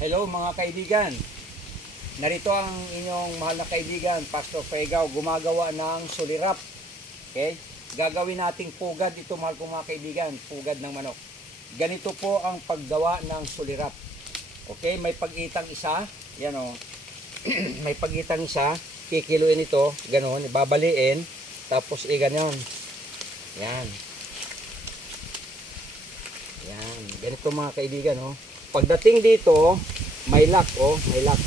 Hello mga kaibigan, narito ang inyong mahal na kaibigan, Pastor Fregaw, gumagawa ng sulirap. Okay? Gagawin nating pugad ito mahal kong mga kaibigan, pugad ng manok. Ganito po ang paggawa ng sulirap. Okay, may pag-itang isa, yan o. May pag-itang isa, kikiluin ito, ganoon, ibabaliin, tapos ganon. Yan. Yan, ganito mga kaibigan o. Pagdating dito, may lock, oh, may lock.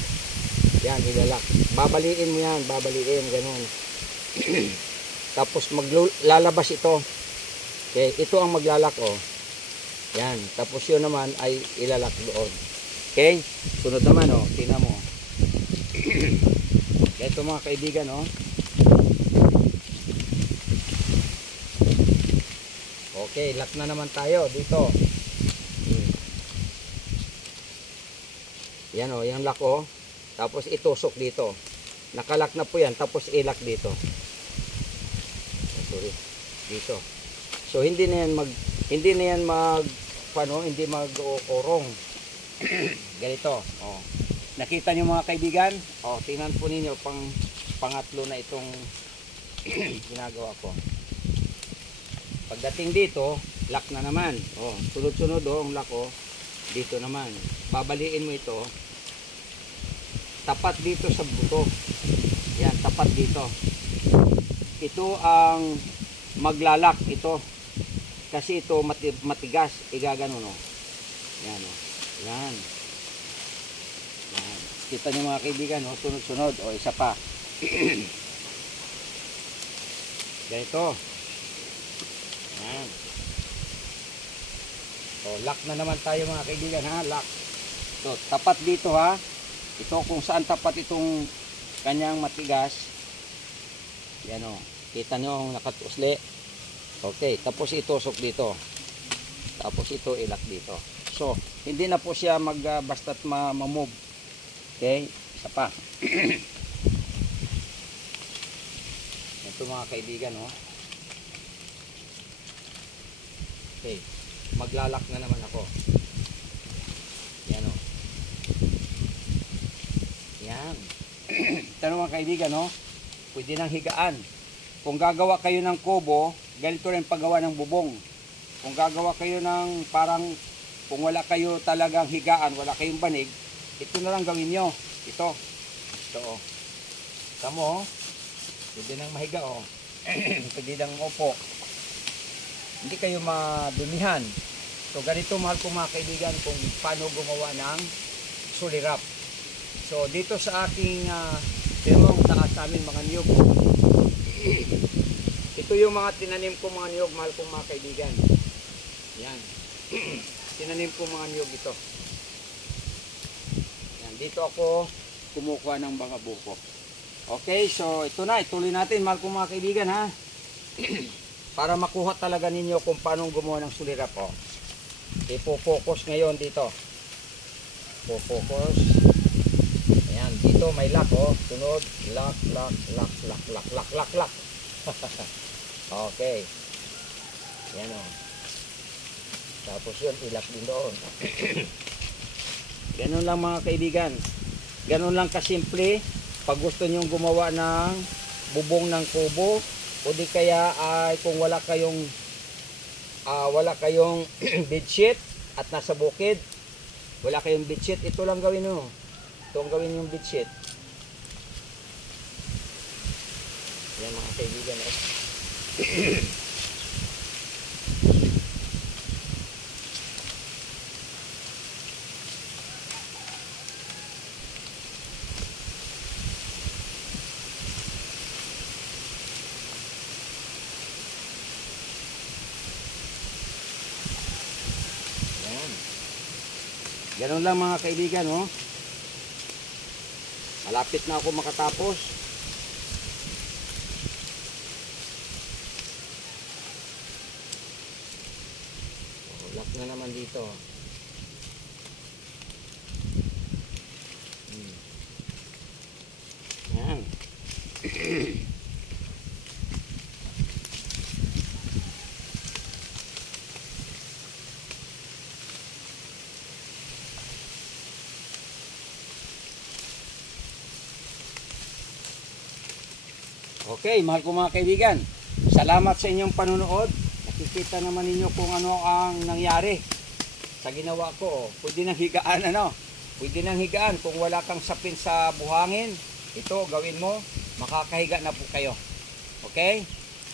Yan, ilalak. Babaliin mo yan, babaliin, ganun. Tapos maglalabas ito. Okay, ito ang maglalak, oh. Yan, tapos yun naman ay ilalak doon. Okay, sunod naman, oh, tingnan mo. Ito mga kaibigan, oh. Okay, lock na naman tayo dito. Yan o, yung lock o. Tapos itusok dito. Nakalak na po yan. Tapos ilak dito. Sorry. Dito. So hindi na yan mag-uurong. Ganito. O. Nakita nyo mga kaibigan? O, tingnan po ninyo pangatlo na itong ginagawa ko. Pagdating dito, lock na naman. O, sunod-sunod o, ang lock o. Dito naman. Babaliin mo ito. Tapat dito sa buto. Yan, tapat dito. Ito ang maglalak ito. Kasi ito matigas. Igagano no. Yan o. Yan. Yan. Kita niyo mga kaibigan o. Sunod-sunod. O isa pa. Ganito. Yan. So, lock na naman tayo mga kaibigan ha. Lock. So, tapat dito ha. Ito kung saan tapat itong kanyang matigas. Yan o. Kita nyo ang nakatusli. Okay. Tapos itusok dito. Tapos ito ilak dito. So, hindi na po siya basta't ma-move. Okay. Isa pa. Ito mga kaibigan o. Okay. Maglalak na naman ako. Yan o. Yan. Tanong mga kaibigan, no? Pwede nang higaan. Kung gagawa kayo ng kubo, ganito rin paggawa ng bubong. Kung gagawa kayo ng parang, kung wala kayo talagang higaan, wala kayong banig, ito na lang gawin nyo. Ito. Ito, oh. Tamo, oh. Pwede nang mahiga, oh. Pwede nang upo. Hindi kayo madumihan. So, ganito mahal kong mga kaibigan kung paano gumawa ng sulirap. So, dito sa aking pirmong taas sa amin mga niyog. Ito yung mga tinanim ko mga niyog, mahal kong mga kaibigan. Yan. Tinanim ko mga niyog ito. Yan. Dito ako kumukuha ng mga buko. Okay, so ito na. Ituloy natin mahal kong mga kaibigan ha. Para makuha talaga ninyo kung paano gumawa ng sulirap. Oh. Ipo-focus ngayon dito. Po-focus. Ayan, dito may lock oh. Sunod, lock, lock, lock, lock, lock, lock, lock, lock. Okay. Ayan oh. Tapos yun, ilak din doon. Ganun lang mga kaibigan. Ganun lang kasimple. Pag gusto nyong gumawa ng bubong ng kubo, o di kaya ay kung wala kayong bedsheet at nasa bukid, wala kayong bedsheet, ito lang gawin nyo. Ito ang gawin yung bedsheet. Yan mga kaibigan eh. Ganun lang mga kaibigan, oh. Malapit na ako makatapos. Lock na naman dito. Yan. Okay, mahal ko mga kaibigan. Salamat sa inyong panunood. Nakikita naman ninyo kung ano ang nangyari sa ginawa ko. Pwede nang higaan, ano? Pwede nang higaan. Kung wala kang sapin sa buhangin, ito, gawin mo, makakahiga na po kayo. Okay?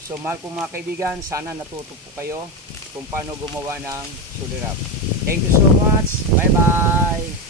So, mahal ko mga kaibigan, sana natuto po kayo kung paano gumawa ng sulirap. Thank you so much. Bye-bye.